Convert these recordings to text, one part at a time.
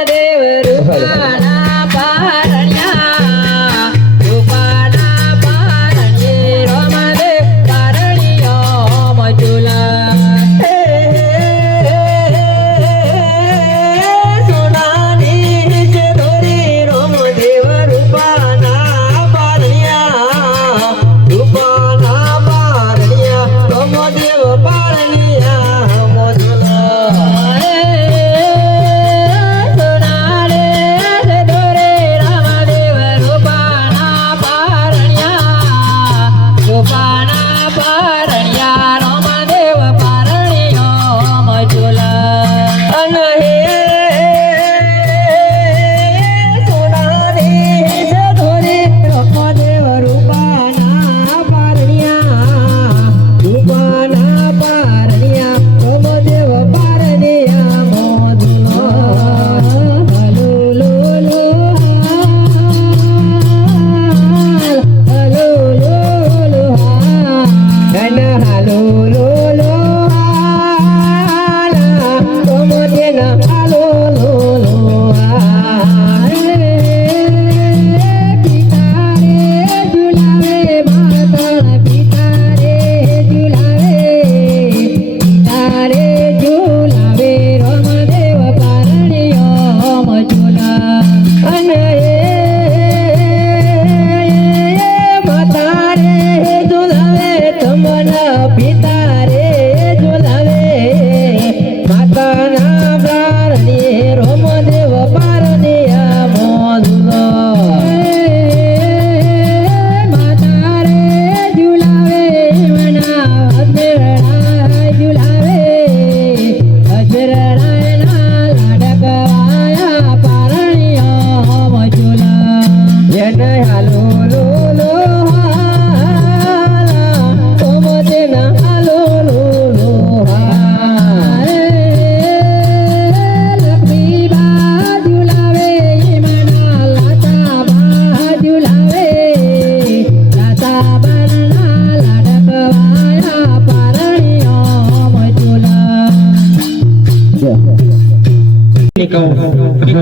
રોમદેવ રૂપાના પારણ્યા રૂપાના પારણ્યે રોમદેવ પારણ્યો મજુલા સોનાની છે દોરી રોમદેવ રૂપાના પારણ્યા રૂપાના પારણ્યા રોમદેવ પારણ્યા મજુલા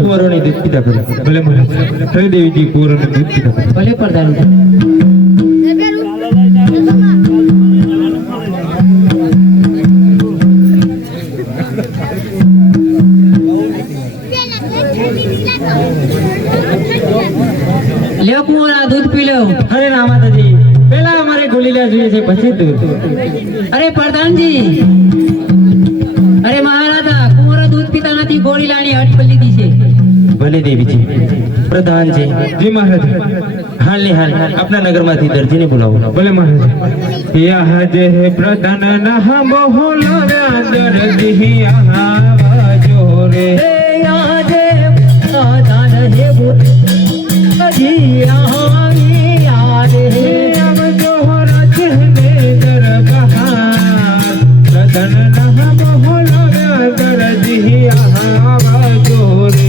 कुंवरों दूध पीता भले हरि देवी जी कुंवरों दूध पीता ભલે પ્રધાન લ્યો કુંવર આ દૂધ પી લો अरे ना माताजी पहला हमारे गोली ला જોઈએ છે પછી दूध અરે પ્રધાનજી અરે મહારાજા કુંવર દૂધ પીતા નથી ગોળી લાની હટ પર લીધી છે भले देवी जी प्रधान जी जी महाराज हाल ने हाल अपना नगर माथी दर्जी ने बुलाओ भले महाराज यहाँ जे है प्रधान नहा मोहलो दर्जी यहाँ जोरे यहाँ जे प्रधान है वो दर्जी यहाँ याद है हम जोहरा चहने दरबार प्रधान नहा मोहलो दर्जी यहाँ जोरे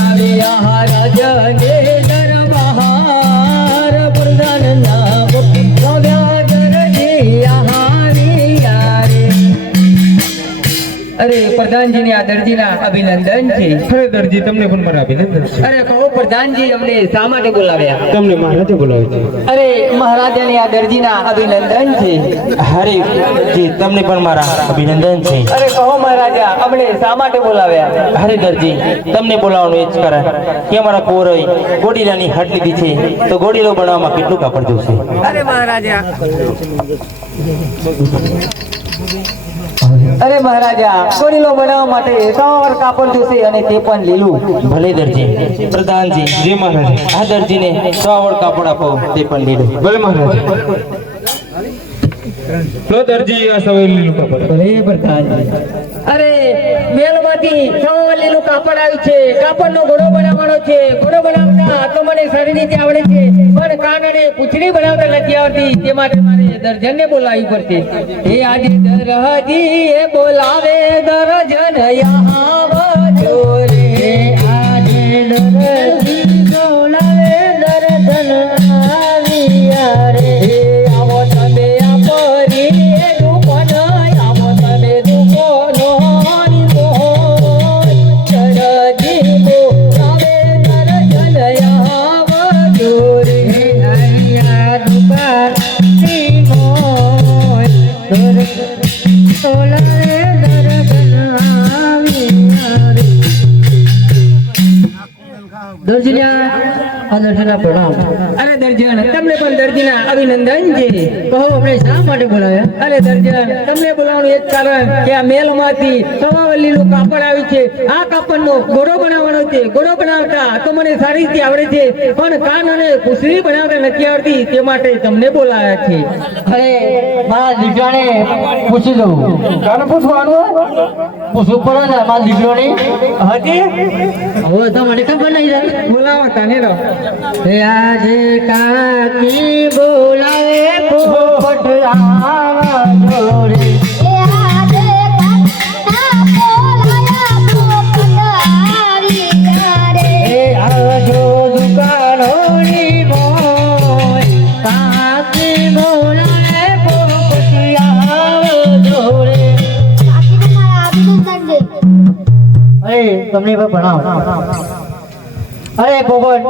आवे यहाँ राजा ने दरबार प्रधान नाम दर्जी यहाँ यारे अरे प्रधानजी ने आ दर्जी ना अभिनंदन છે अरे दर्जी તમને પણ મારા અભિનંદન છે અરે કહો પ્રધાનજી અમને શા માટે બોલાવ્યા તમને મહારાજે બોલાવ્યો છે અરે મહારાજાને આ દરજીના અભિનંદન છે હરે જી તમને પણ મારા અભિનંદન છે અરે કહો મહારાજા અમને શા માટે બોલાવ્યા હરે દરજી તમને બોલાવવાનું એ જ કારણ કે અમારા કોરોઈ ગોડીલાની હટ લીધી છે તો ગોડીલો બનાવવામાં કેટલું કાપડ જોશે અરે મહારાજા અરે મહારાજા ગોળીલો બનાવવા માટે સવાર કાપડ જોશે અને તે પણ લીલું ભલે દરજી પ્રધાનજી જી મહારાજ આ દરજીને સવાવડ કાપડ આપો તે પણ લીલું ભલે મહારાજ લો દરજી આ સવાઈ લીલું કાપડ ભલે પ્રધાનજી અરે મેલમાંથી સવાર લીલું કાપડ આવ્યું છે કાપડનો ઘોડો બનાવવાનો છે ઘોડો બનાવતા તો મને સારી રીતે આવડે છે પણ કાન અને પૂંછડી બનાવતા નથી આવડતી તે માટે મારે દર્જનને બોલાવવી પડશે એ આજે દરજી એ બોલાવે દર્જન યહાં બજો રે આજે દરજી બોલાવે દર્જન આવ્યા રે આવો તમે આ પરી રૂપન આવો તમે રૂપનો દરજી દર્જીના પ્રણામ. અરે દર્જન તમને પણ દર્જીના અભિનંદન છે. કહો અમને શા માટે બોલાવ્યા? અરે દર્જન તમને બોલાવવાનું એક કારણ કે આ મેલમાંથી સવાવલ્લીનું કાપડ આવ્યું છે. આ કાપડનો ઘોડો બનાવવાનો છે. ઘોડો બનાવતા તો મને સારી રીતે આવડે છે, પણ કાન અને પૂંછડી બનાવતા નથી આવડતી. તે માટે તમને બોલાવ્યા છે. અરે મારા દીકરાને પૂછી દઉં. કાને પૂછવાનું પૂછવું પડે ને મારા દીકરોને. હજી હવે તો મને ખબર નહીં રહે. બોલાવો તાને રહો. હે આજે કાકી બોલાવે પોપટ આવા જોડે. હે આજો દુકાનોની મોય કાકી બોલાવે પોપટ આવા જોડે. અરે તમને પણ ભણાવો. અરે પોપટ,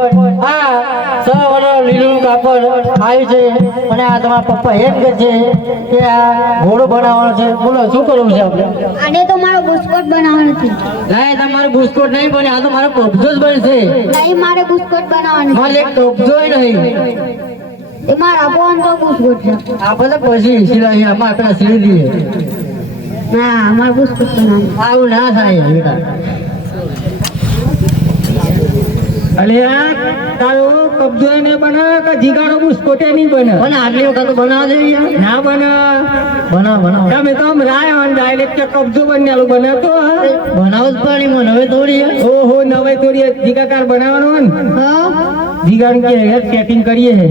આ સવારે લીલું કાપડ આવ્યું છે અને આ તમારા પપ્પા એમ કે છે કે આ ઘોડો બનાવવાનો છે. બોલો શું કરવું છે આપણે? આને તો મારો બુસ્કોટ બનાવવાનો છે. નહીં, તમારે બુસ્કોટ નહીં બને, આ તો મારો કબજો જ બનશે. નહીં, મારે બુસ્કોટ બનાવવાનો મારે એક કબજો નહીં. છે. મારે આપવાનું તો બુસ્કોટ છે. આપણે તો પછી સિલાઈ આમાં આપણે સીવી દઈએ. ના, મારે બુસ્કોટ બનાવવાનું. આવું ના થાય બેટા. અલ્યા તારો કબજો ને બને કે જીગાનો બુસ્કોટે નહીં બને. પણ આગલી વખત તો બનાવવા દેવી યાર. ના બને. બનાવો. તમે તો આમ રાય અને ડાયરેક્ટ કબજો બનેલું બને તો બનાવું જ પડે મને હવે થોડી. ઓહો નવે થોડી જીગાકાર બનાવવાનો ને હા? જીગાણ કે સેટિંગ કરીએ હે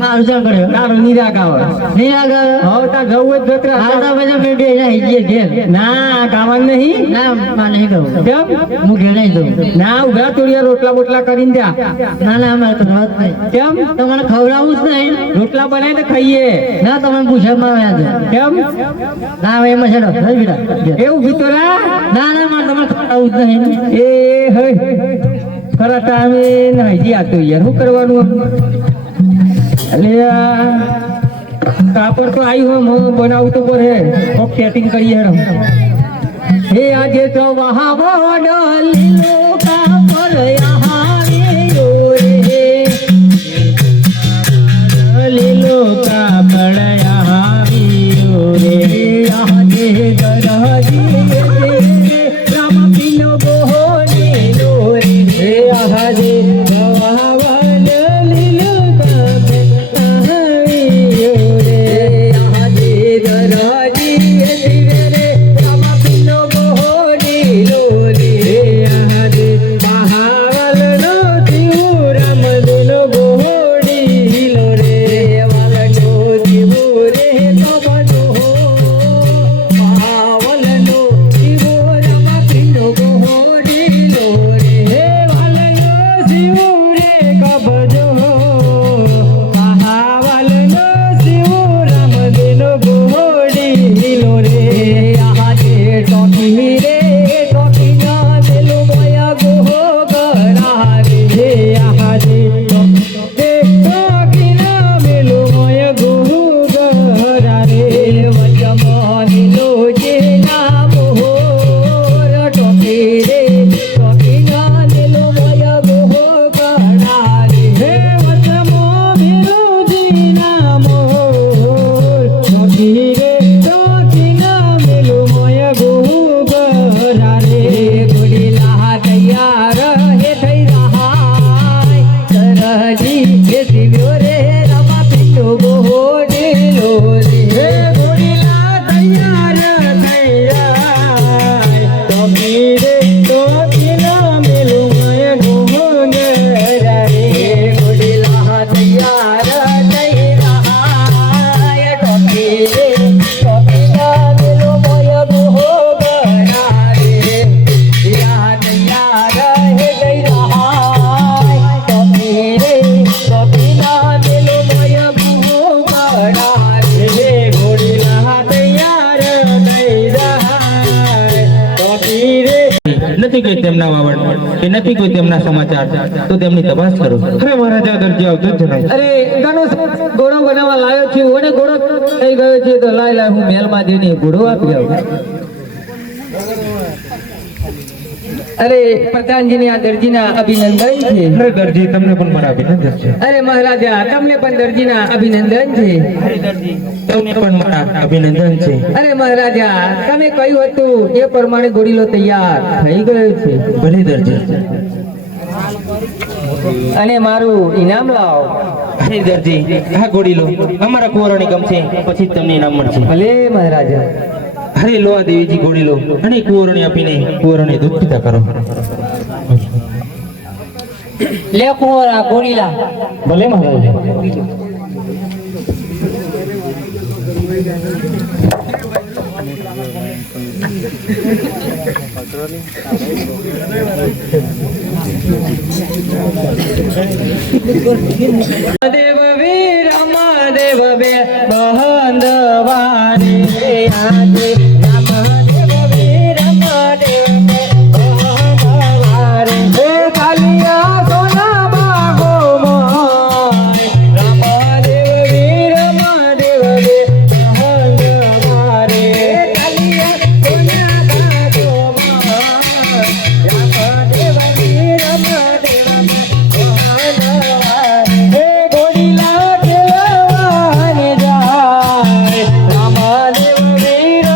મારું ચાલ કર્યો તારો નિરાક આવે નહીં આગળ. હવે તાર જવું જ જતરા આવતા પછી મેં બે જણા હિજીએ ઘેર. ના ગાવાનું નહીં ના માં નહીં કહું. કેમ હું ઘેર નહીં જઉં. ના ઉભા થોડી રોટલા બોટલા કરીને જા ના ના અમારે તો વાત નહીં. કેમ તમારે ખવડાવવું જ નહીં. રોટલા બનાવી તો ખાઈએ ના તમે પૂછવામાં યાદ. કેમ ના હવે એમાં છેડો નહીં બેટા. એવું ભીતરા ના ના મારે તમારે ખવડાવવું જ નહીં. એ હે ખરા ટાઈમે નાઈ આ તો યાર શું કરવાનું અલ્યા કાપડ તો આવ્યું હોય હું બનાવું તો પડે કોક સેટિંગ કરીએ હેડો હે આજે તો વહાવો લીલો કાપડ આવ્યો રે લીલો કાપડ આવ્યો રે આજે ગરજી રામ પીનો બોહની લો રે હે આજે વહાવન લીલો કાપડ આવ્યો રે આજે ગરજી રે રામ પીનો બોહની લો રે આજે બહાવલ નો તીવ રામ દિનો બોહની લો રે વાલનો તીવ રે કબનો બહાવલનો તીવ રામ પીનો બોહની લો રે વાલનો તીવ રે કબજો બહાવલનો તીવ રામ દિનો બોહની લો રે આજે ટોકી રે ટોકી ના દેલો મોયા ગોહો કરા રે આજે ટોકી ના મેલો મોયા ગોહો કરા રે વજમાની લો જે નામ હોર ટોકી રે ટોકી ના દેલો મોયા ગોહો કરા રે વજમા મેલો જે નામ હોર ટોકી રે ટોકી ના મેલો મોયા ગોહો કરા રે ગુડીલા તૈયાર હે થઈ રહાય સરજી હે દિવ્યો રે રમા પીનો ગોડીલો રે ગુડીલા તૈયાર થઈ રહાય ટોકી રે ટોકી ના મેલો મોયા ગોહો કરા રે ગુડીલા તૈયાર થઈ રહાય ટોકી રે ટોકી ના મેલો મોયા ગોહો કરા રે યા તૈયાર હે ગઈ રહાય ટોકી રે ટોકી ના મેલો મોયા ગોહો કરા રે ઘોડીલા તૈયાર થઈ રહાય ટોકી રે નથી કોઈ તેમના વાવડ કે નથી કોઈ તેમના સમાચાર તો તેમની તપાસ કરો. અરે મહારાજા દરજી આવતો જ જણાય. અરે ઘણો ઘોડો બનાવવા લાવ્યો છું અને ઘોડો થઈ ગયો છે તો લાય હું મહેલમાં જઈને ઘોડો આપી આવું. અરે પ્રધાનજીને આ દરજીના અભિનંદન છે. અરે દરજી તમને પણ મારા અભિનંદન છે. અરે મહારાજા તમને પણ દરજીના અભિનંદન છે. તમને પણ મારા અભિનંદન છે. અરે મહારાજા તમે કહ્યું હતું એ પ્રમાણે ઘોડીલો તૈયાર થઈ ગયો છે. ભલે દરજી. અને મારું ઇનામ લાવો. અરે દરજી આ ઘોડીલો અમારા કુંવરોને ગમશે પછી જ તમને ઇનામ મળશે. ભલે મહારાજા. અરે લો આ દેવીજી ઘોડીલો અને કુંવરોને આપીને કુંવરોને દૂધ પીતા કરો. લે કુંવર આ ગોરીલા. ભલે મહારાજ. દેવ વીર મહાદેવ બે બહંદવારે આજે રામદેવ વીર મહાદેવ બે બહંદવારે હે કાલિયા સોના બાગો મોય રામદેવ વીર મહાદેવ બે બહંદવારે કાલિયા સોના બાગો મોય રામદેવ વીર મહાદેવ બે હે ઘોડીલા કેળવાને જાય રામદેવ વીર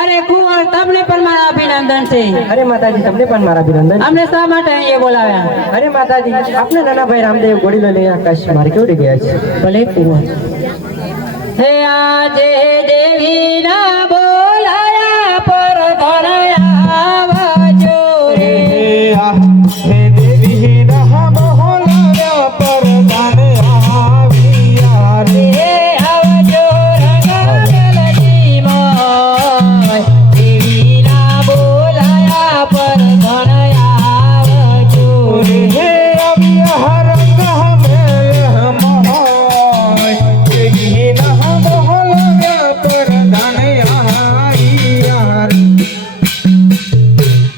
અરે કુંવર તમને પણ મારા અભિનંદન છે. અરે માતાજી તમને પણ મારા અભિનંદન. અમને શા માટે અહીંયા બોલાવ્યા? અરે માતાજી આપના નાના ભાઈ રામદેવ ઘોડીલો લઈ આકાશ માર્ગે ઉડી ગયા છે. ભલે કુંવર. હે આજે દેવી ના બોલાયા પર ધનયા રે. હે દેવી ના બોલાવ્યા પર ધન આવ્યા રે. હે આવજો રંગમલજી મોય દેવી ના બોલાયા પર ધનયા રે. હે આવ્યા રંગ હમે મોય દેવી ના બોલાવ્યા પર ધન આવ્યા રે.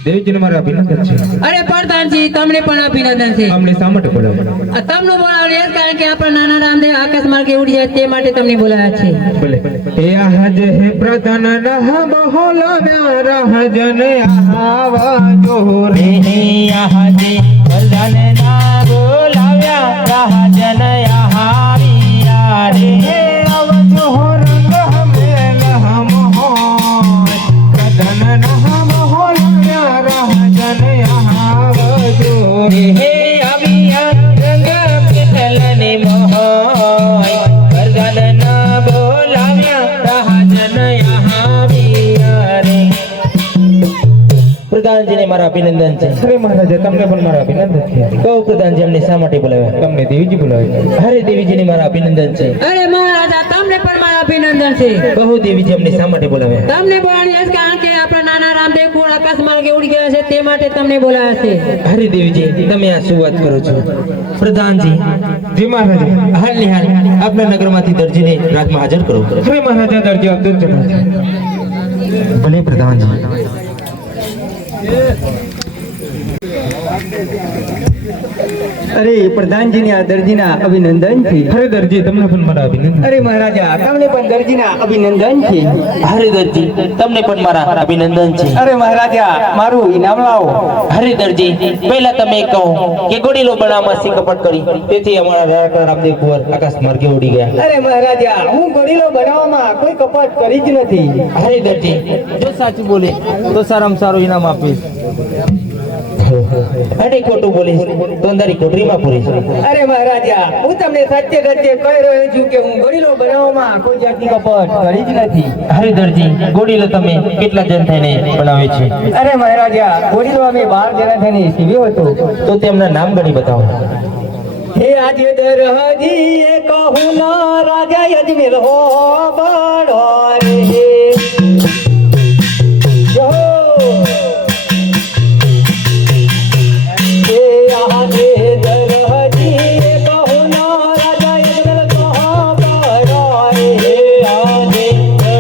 દેવીજીને મારા અભિનંદન છે. અરે પ્રધાનજી તમને પણ અભિનંદન છે. અમને શા માટે બોલાવ્યા? તમને બોલાવ્યા એ જ કારણ કે આપણા નાના રામદેવ આકાશ માર્ગે ઉડી જાય તે માટે તમને બોલાવ્યા છે. બોલે હે આજ હે પ્રધાન નહ બોલાવ્યા રાજન આવાજો રે. હે આજ પ્રધાન ના બોલાવ્યા રાજન આવ્યા રે. હે આવજો રંગ મેલ હમ હોય પ્રધાન નહ બોલાવ્યા રાજન આવજો રે. હે આવ્યા રંગ પેલને મોય પ્રધાન ના બોલાવ્યા રાજન આવ્યા રે. પ્રધાનજીને મારા અભિનંદન છે. અરે મહારાજા તમને પણ મારા અભિનંદન છે. કહો પ્રધાનજી અમને શા માટે બોલાવ્યા? તમને દેવીજી બોલાવે છે. અરે દેવીજીને મારા અભિનંદન છે. અરે મહારાજા તમને પણ મારા અભિનંદન છે. કહો દેવીજી અમને શા માટે બોલાવ્યા? તમને બોલાવ્યા એ જ કારણ કે આપણા નાના રામદેવ કુંવર આકાશ માર્ગે ઉડી ગયા છે તે માટે તમને બોલાવ્યા છે. અરે દેવીજી તમે આ શું વાત કરો છો? પ્રધાનજી જી મહારાજા. હાલની હાલ આપના નગરમાંથી દરજીને રાજમાં હાજર કરો. અરે મહારાજા દરજી અબ્દુલ જમાલ છે. ભલે પ્રધાનજી. અરે પ્રધાનજીની આ દરજીના અભિનંદન છે. અરે દરજી તમને પણ મારા અભિનંદન. અરે મહારાજા તમને પણ દરજીના અભિનંદન છે. અરે દરજી તમને પણ મારા અભિનંદન છે. અરે મહારાજા મારું ઇનામ લાવો. અરે દરજી પહેલા તમે કહો કે ઘોડીલો બનાવવામાં શી કપટ કરી તેથી અમારા રાજા રામદેવ કુંવર આકાશ માર્ગે ઉડી ગયા? અરે મહારાજા હું ઘોડીલો બનાવવામાં કોઈ કપટ કરી જ નથી. અરે દરજી જો સાચું બોલે તો સારામાં સારું ઇનામ આપીશ. અને ખોટું બોલીશ તો અંધારી કોટરીમાં પૂરીશ. અરે મહારાજા હું તમને સત્ય સત્ય કહી રહ્યો છું કે હું ઘોડીલો બનાવવામાં કોઈ જાતની કપટ કરી જ નથી. અરે દરજી ઘોડીલો તમે કેટલા જણ થઈને બનાવે છે? અરે મહારાજા ઘોડીલો અમે 12 જણા થઈને સીવ્યો હતો. તો તેમના નામ ગણી બતાવો. હે આજે દરહજી એ કહું ના રાજા યજમેર હો બડો રે. જો હે આજે દરહજી એ કહું ના રાજા યજમેર હો બડો રે. હે આજે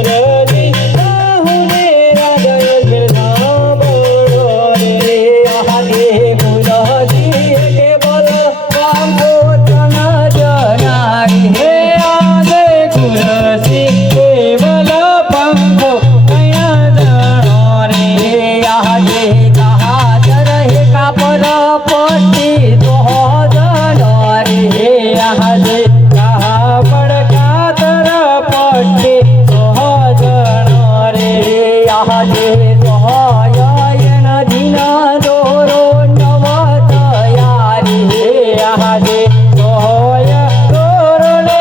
દરહજી કહું ને રાજા યજમેર હો બડો રે. આજે ગુલાજી કે બોલ પાંગો તના જનારી. હે આજે ગુલાજી કેવલ પાંગો કયા જનારી. હે આજે કહાદર હે કાપર પટ્ટી તો જનારી. હે આજે કાપડ કાતર પટ્ટી તો જનારી. હે આજે સોયન દિના દોરો નવ તૈયારી. હે આજે સોય દોરો ને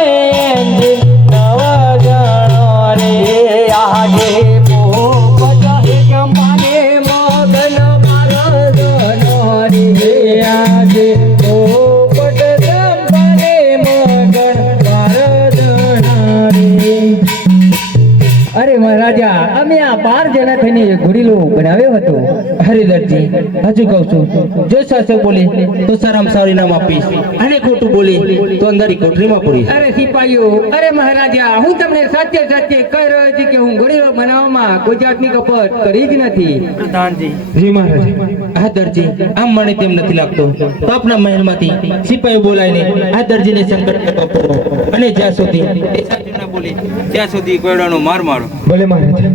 એન્જિન નવ જણારી. હે આજે પોપટ હે ગમાને મગન મારા જનારી. હે આજે પોપટ ગમાને મગન મારા જનારી. અરે મહારાજા અમે આ 12 જણા થઈને ઘોડીલો બનાવ્યો હતો. અરે દરજી હજુ કહું છું જો સાચું બોલે તો સારામાં સારું ઇનામ આપીશ અને ખોટું બોલે તો અંધારી કોટરીમાં પૂરીશ. અરે સિપાહીઓ અરે મહારાજા હું તમને સત્ય સત્ય કહી રહ્યો છું કે હું ઘોડીલો બનાવવામાં કોઈ જાતની કપટ કરી જ નથી. જી મહારાજા. આ દરજી આમ મને તેમ નથી લાગતું તો આપના મહેલમાંથી સિપાહી બોલાવીને આ દરજીને સંકટ કરવો અને જ્યાં સુધી એ સાચું ના બોલે ત્યાં સુધી કોયડાનો માર મારો. બોલે મહારાજા.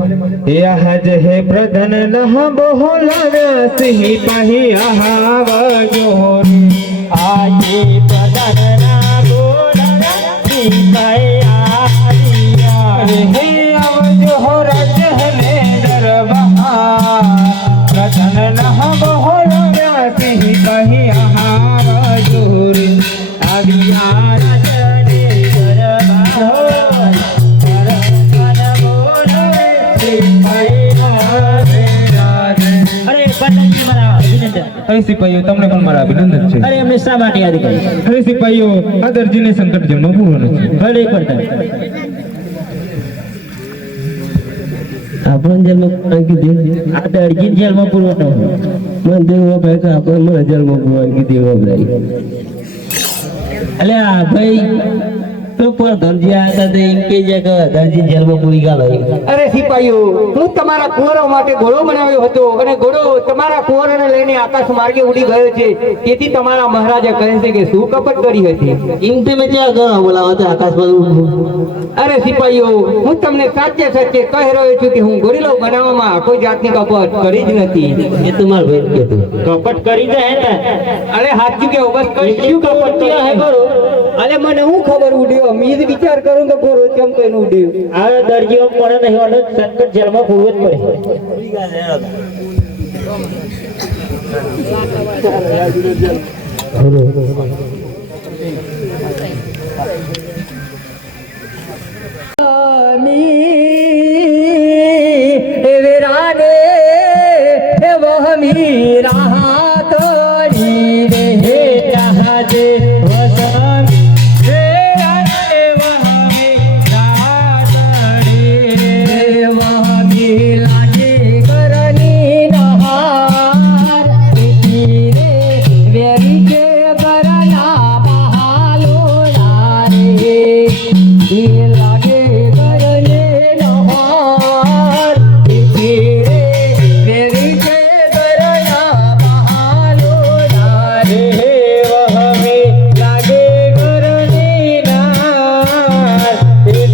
એ આજ હે પ્રધાન નહ બોલાવ્યા સિપાહી આવાજો રે. આજે પ્રધાનના બોલાવ્યા સિપાહી આવ્યા. હે આવજો રાજને અરે પ્રધાનજી મારા અભિનંદન. અરે સિપાહીઓ તમને પણ મારા અભિનંદન છે. અરે અમને શા માટે યાદ કરી? અરે સિપાહીઓ આ દરજીને સંકટ જેલમાં પૂરવાનો છે. ભલે પ્રધાન. આપણ જેલમાં કીધું આ તો અડગી જેલમાં પૂરવાનો. મને દેવો ભાઈ કે આપણે મને જેલમાં પૂરવાનું કીધું ભાઈ. અલ્યા ભાઈ તો પર ધનજી આયા હતા એમ કે છે કે ધનજી જેલમાં પૂરી ગાલો. અરે સિપાહીઓ હું તમારા કુંવરો માટે ઘોડો બનાવ્યો હતો અને ઘોડો તમારા કુંવરોને લઈને આકાશ માર્ગે ઉડી ગયો છે. તેથી તમારા મહારાજા કહે છે કે શું કપટ કરી હતી. એમ તમે ક્યાં ગયો બોલાવો તો આકાશમાં? અરે સિપાહીઓ હું તમને સાચે સાચે કહી રહ્યો છું કે હું ગોરીલો બનાવવામાં કોઈ જાતની કપટ કરી જ નથી. એ તો મારો ભાઈ કહેતો કપટ કરી દે હે ને. અરે હાથ ચૂકે બસ કઈ શું કપટ કર્યા હે કરો. અરે મને હું ખબર ઉડ્યો મી જ વિચાર કરું તો ગોરો કેમ કઈ ઉડ્યું. આ દરજીઓ પડે નહીં ઓને સંકટ જેલમાં પૂરવું જ પડે. वीराने वह मीरा तोरी रे जहाजे वसम वीराने वह मीरा तोरी वह मिलाने करनी नहार तीरे वेरी के करना बहालो नारे लागे करने नहार तीरे वेरी के करना बहालो नारे वह में लागे करने नहार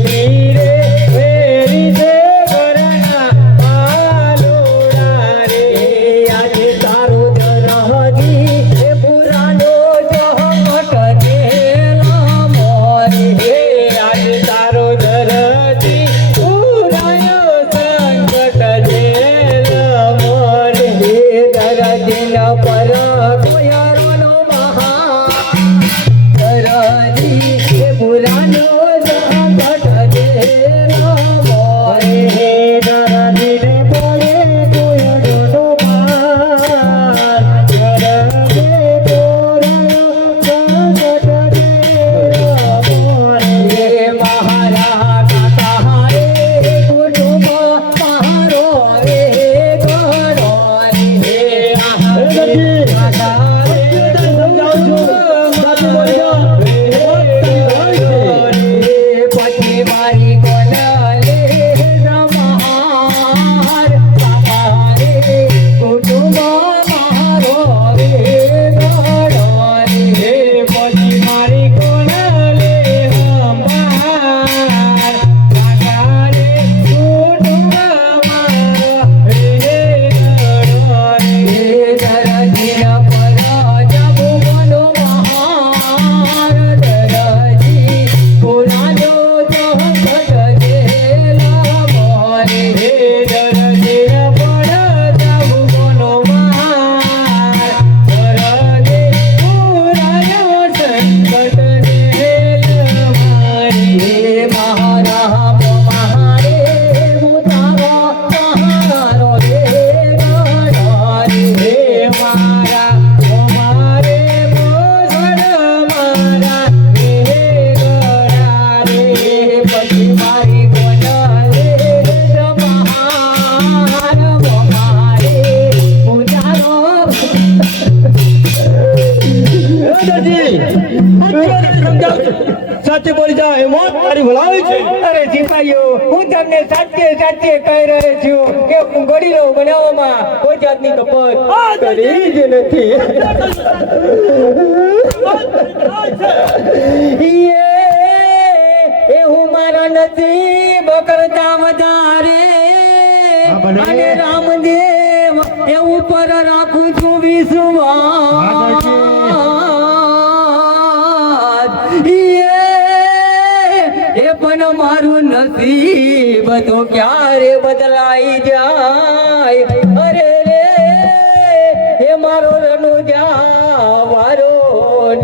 तीरे वेरी के करना बहालो नारे आज तारो जरहदी ए पुरानो जहमट देला मोरे आज तारो जरहदी पुरानो संकट देला मोरे दरदिन पर कोयरोनो महा दरदी ए पुरानो संकट देला मोरे दरदिन पड़े कोयरोनो महा दरदी पुरानो संकट देला मोरे महारा काका रे कुटुंब महारो रे गणो रे आहा પછી મારી કોનલે જમાર કાકા રે કુટુંબ મારો રે ગણો રે પછી મારી કોનલે જમાર કાકા રે કુટુંબ મારો રે ગણો રે દરજીન પર જબુ બનો મહાર દરજી પુરાનો જહમટ દેલા મોરે દરજીન પર જબુ બનો મહાર દરજી પુરાનો સંકટ દેલા મારે મહારા મહારે મુતારો મહારો રે ગણો રે મારા મારે મોસન મારા રે ગણા રે પછી મારી કોનલે જમાર મારે મુતારો સાચે બોલી જા એ મોત તારી ભલાવી છે. અરે સિપાહીઓ હું તમને સાચે સાચે કહી રહ્યો છું કે હું ગોળીલો બનાવવામાં કોઈ જાતની કપટ કરી જ નથી. એ હું મારા નસીબ કરતા વધારે અને રામદેવ એ ઉપર રાખું છું વિશ્વાસ. એ પણ મારું નસીબ તો ક્યારે બદલાઈ જાય. અરે રે એ મારો રણુજા વારો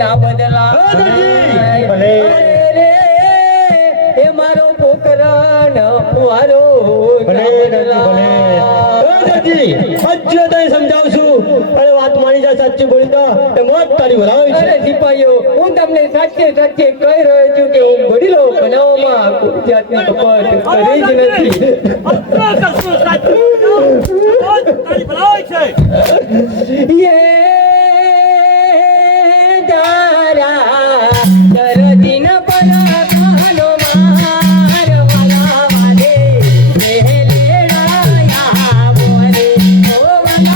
ના બદલાય. અરે રે એ મારો પોકરણ વારો ના બદલાય. નહીં હજુ તને સમજાવું છું અને વાત માની જા સાચી બોલી તો એ મોત તારી ભરાવી છે અરે સિપાહીઓ હું તમને સાચે સાચે કહી રહ્યો છું કે હું વડીલો બનાવવામાં કોઈ જાતની કપટ કરી જ નથી ये दारा दर्दिन परानो मार वाला वाले लेलेया बोले ओ वाला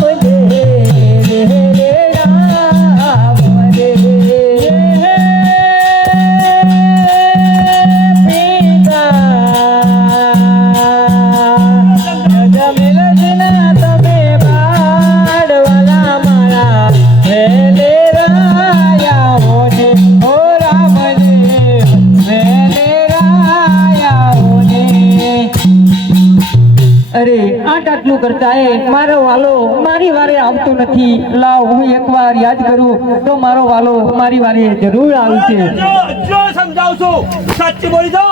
वाले लेलेया बोले અરે આટલું કરતા મારો વાલો મારી વારે આવતો નથી લાવ હું એકવાર યાદ કરું તો મારો વાલો મારી વારે જરૂર આવશે જો સમજાવું છું સાચી બોલી દો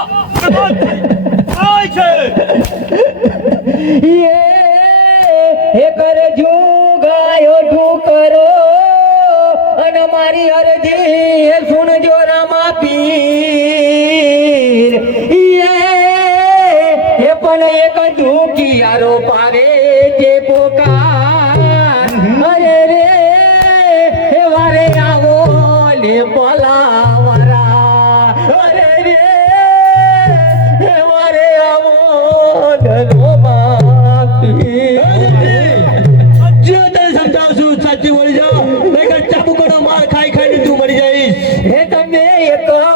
આય છે હે કરજો ગાયો ઠુકરો અને મારી અરજી સુણજો રામા પીર હે પણ એક દુખિયારો પારે જે પોકાર અરે રે હે વારે આવો લે પલાવરા અરે રે હે વારે આવો ધનો માપી હજુ તને સમજાવું છું સાચી બોલી જા નહીતર ચાબુકોનો માર ખાઈ ખાઈને તું મરી જઈશ હે તમે એક વાર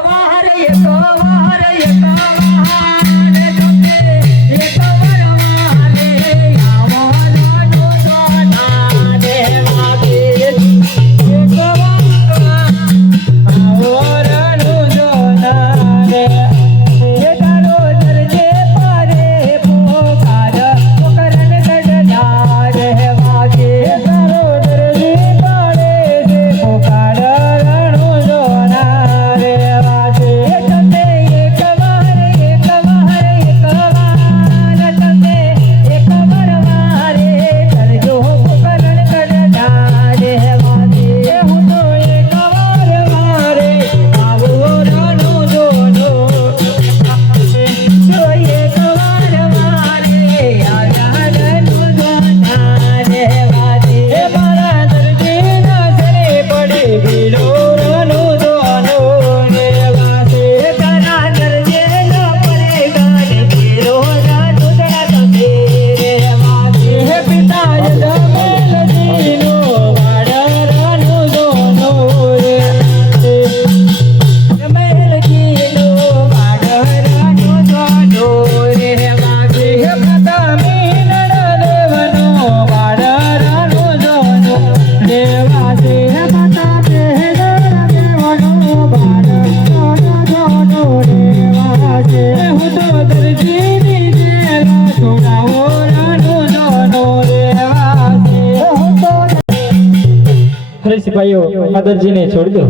અરે સિપાહીઓ આ દરજીને છોડી દો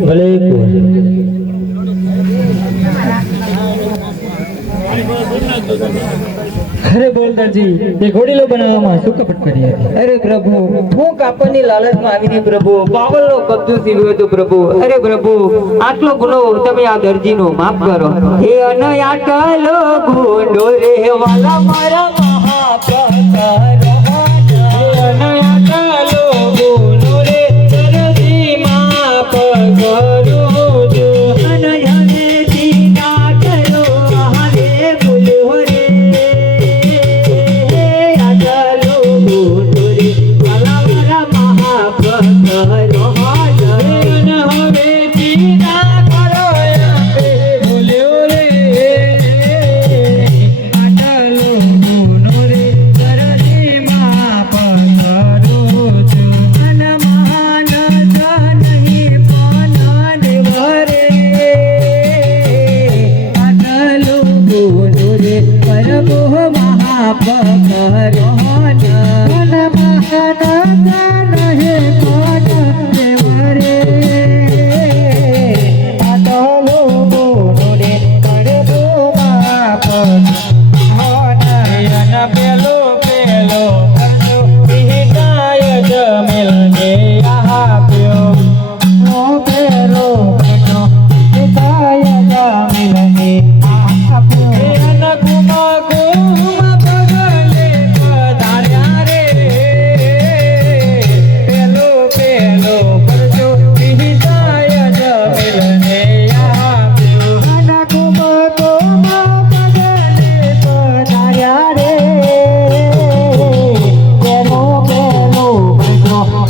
ભલે એક વાર. અરે બોલ દરજી તે ઘોડીલો બનાવવામાં શું કપટ કરી હતી? અરે પ્રભુ હું કાપડની લાલચમાં આવીને પ્રભુ પાવલનો કબજો સીવ્યો હતો પ્રભુ. અરે પ્રભુ આટલો ગુનો તમે આ દરજીનો માફ કરો. હે અનયાટલો ગુંડો રે વાલા મારા મહાપ્રકાર અનયાટલો ગુંડો રે દરજી માફ કરો જો અનયને દીના કરો હરે બોલો રે આટલો ગુંડો રે વાલા મારા મહાપ્રકાર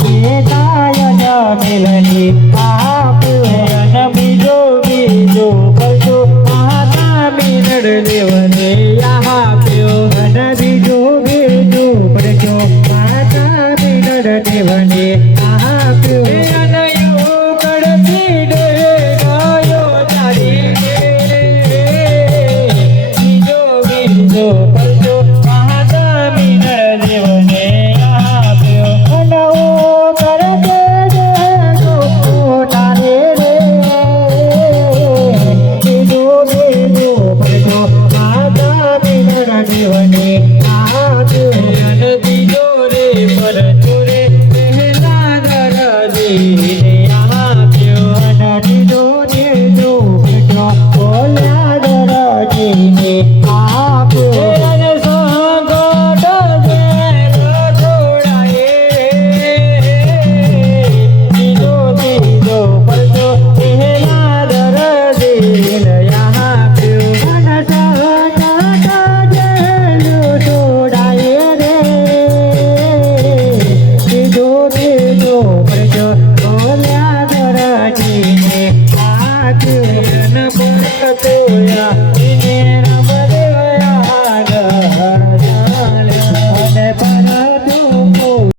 કેતાય જમેલની આપ્યો બીજો બીજો કરજો માતા મીનડ દેવને આપ્યો અને બીજો બીજો કરજો માતા મીનડ દેવને આપ્યો અનયો કડતી ડે ગાયો ચારી બીજો બીજો કરજો માતા મીનડ દેવને આપ્યો અનવો કરતે દેજો તારે રે બીજો બીજો કરજો માતા મીનડ દેવને આપ્યો અને બીજો રે પર ચોરે પહેલા દરજી